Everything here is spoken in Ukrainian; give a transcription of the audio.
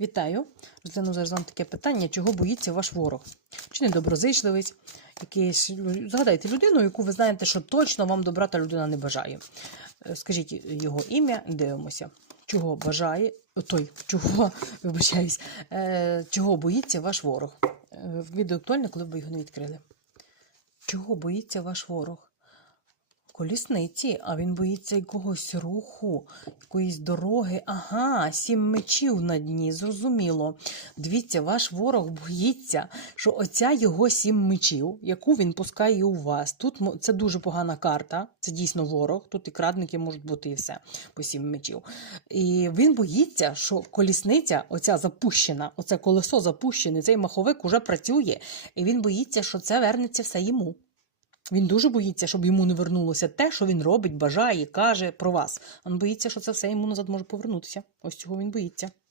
Вітаю! Розгляну зараз вам таке питання, чого боїться ваш ворог? Чи недоброзичливець? Якийсь... Згадайте людину, яку ви знаєте, що точно вам добра та людина не бажає. Е, Скажіть його ім'я, дивимося. Чого бажає, той, чого, вибачаюсь, е, чого боїться ваш ворог? Е, Відео актуальне, коли ви його не відкрили. Чого боїться ваш ворог? Колісниці, а він боїться якогось руху, якоїсь дороги. Ага, сім мечів на дні, зрозуміло. Дивіться, ваш ворог боїться, що оця його сім мечів, яку він пускає у вас. Тут це дуже погана карта, це дійсно ворог. Тут і крадники можуть бути і все по сім мечів. І він боїться, що колісниця, оця запущена, оце колесо запущене, цей маховик уже працює, і він боїться, що це вернеться все йому. Він дуже боїться, щоб йому не вернулося те, що він робить, бажає, каже про вас. Він боїться, що це все йому назад може повернутися. Ось цього він боїться.